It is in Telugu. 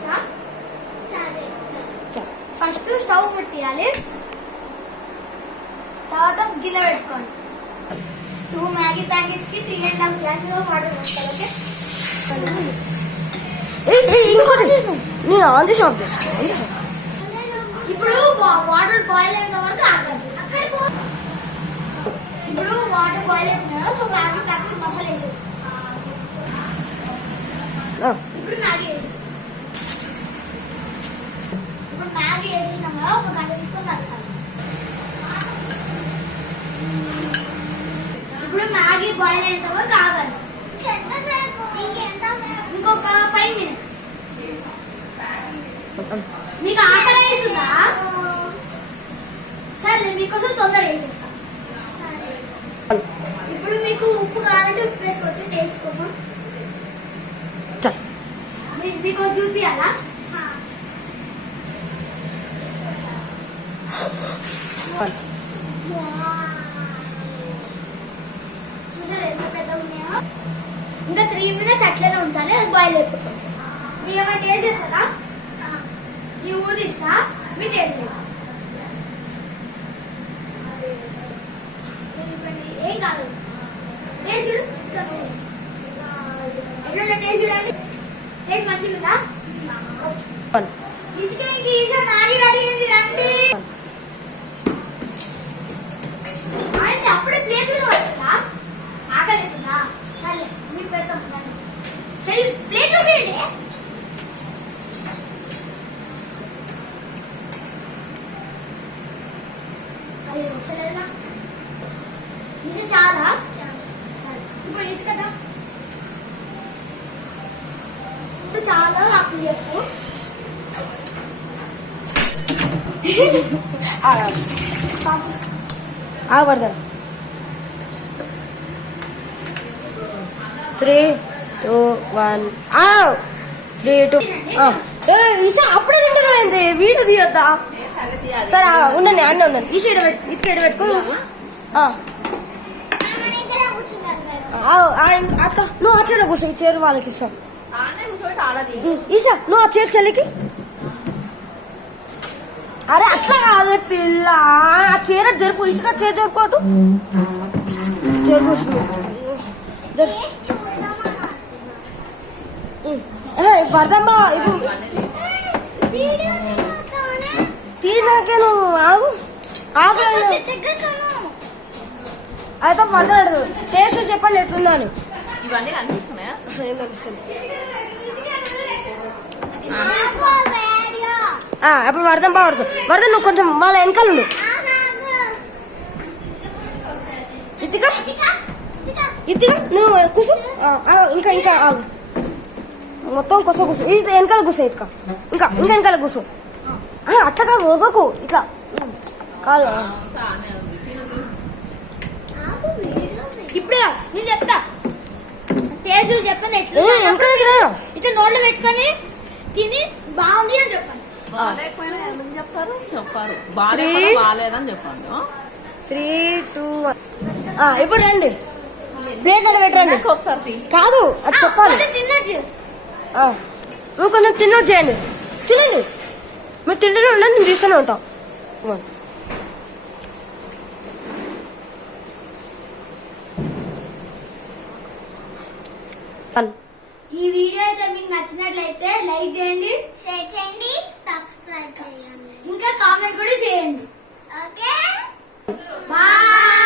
చూపిస్తా. ఫస్ట్ స్టవ్ పెట్టాలి, తర్వాత గిన్నె పెట్టుకోండి. 2 మ్యాగీ ప్యాకెట్స్ కి 3.5 గ్లాసులు వాటర్ వేసుకోవాలి. ఇప్పుడు వాటర్ బాయిల్ అయిన వరకు ఆగదు. ఇప్పుడు వాటర్ బాయిల్ అవుతుంది కదా, సో మ్యాగీ ప్యాకెట్ మసాలా వేసేది. ఇప్పుడు మ్యాగీ వేసేసినాం కదా, ఒక గంట తీసుకొని కలపాలి. ఇప్పుడు మ్యాగీ బాయిల్ అయిన తర్వాత ఆగాలి. ఇంకొక 5 minutes. మీకు ఆకలి అవుతుందా? సరే, మీకోసం తొందర వేసేస్తా. ఇప్పుడు మీకు ఉప్పు కావాలంటే ఉప్పు వేసుకోవచ్చు టేస్ట్ కోసం. మీకు చూపియాలా? చూసారా ఎంత పెద్దగా ఉన్నాయో? ఇంకా 3 minutes అట్లనే ఉంచాలి, అది బాయిల్ అయిపోతుంది. మీరు ఏమైనా టేస్ట్ చేస్తారా? ఈ ఊదిస్తా, మీరు టేస్ట్ చేయాలి. ఏం కాదు, టేస్ట్ చూడు. ఎట్లా టేస్ట్ చూడండి. టేస్ట్ మంచిగా ఉందా? ఇంటికి ఈసారి మ్యాగీ రెడీ అయింది, రండి. అప్పుడే ప్లేట్ పడుతుందా? ఆకలి అవుతుందా? సరే, మీకు పెడతాం. ప్లేట్ వేయండి. అది వస్తలేదా? ఇది చాలా ఇప్పుడు ఇది కదా, ఇప్పుడు చాలా అప్పుడు చెప్పు. ఆగబడతాను. 3, 2, 1 3, 2 ఈషా అప్పుడే తింటున్నాయింది. వీడు తీయొద్దా? సరే ఉండండి, అన్నీ ఉండండి. ఈషా ఇటుక పెట్టుకో. అక్క నువ్వు ఆ చీర కూర్చో, ఈ చీర వాళ్ళకి ఇస్తాను. ఈషా నువ్వు ఆ చీర చెల్లికి. అరే అట్లా కాదు పిల్ల, ఆ చీర జరుపు. ఇటుక చీర జరుపుకోటు. వరదమ్మా ఇప్పుడు తీరినాకే నువ్వు ఆగు. అయితే వరద టేస్ట్ చెప్పండి ఎట్లుందా అని. ఇవన్నీ కనిపిస్తున్నాయా? ఏం కనిపిస్తుంది? అప్పుడు వరదం బాగుంది. వరద నువ్వు కొంచెం వాళ్ళ వెనకాల ఉండు. ఇదిగా ఇదిగా నువ్వు కూసు. ఇంకా ఇంకా ఆగు, మొత్తం కూసో కూసు. ఇది వెనకాల కూసో. ఇక ఇంకా ఇంకా వెనకాల కూసు. అట్లా కాదు, వదకు ఇట్లా కాదు. ఇప్పుడు నేను చెప్తా, టేస్ట్ చెప్పండి. ఇట్లా నోళ్ళు పెట్టుకొని తిని బాగుంది అని చెప్పండి. బాగాలేకపోయినా ఎందుకు చెప్తారు? చెప్పారు బాగాలేదని చెప్పండి. 3, 2 ఇప్పుడు రండి. ప్లేట్ అక్కడ పెట్టండి. కాదు, అది చెప్పాలి. నువ్వు కొంచెం తిన్నట్టు చేయండి. తినండి, మీరు తింటూనే ఉండండి, నేను తీస్తూనే ఉంటాం. ఈ వీడియో అయితే మీకు నచ్చినట్లయితే లైక్ చేయండి, షేర్ చేయండి, సబ్స్క్రైబ్ చేయండి, ఇంకా కామెంట్ కూడా చేయండి. Okay, bye.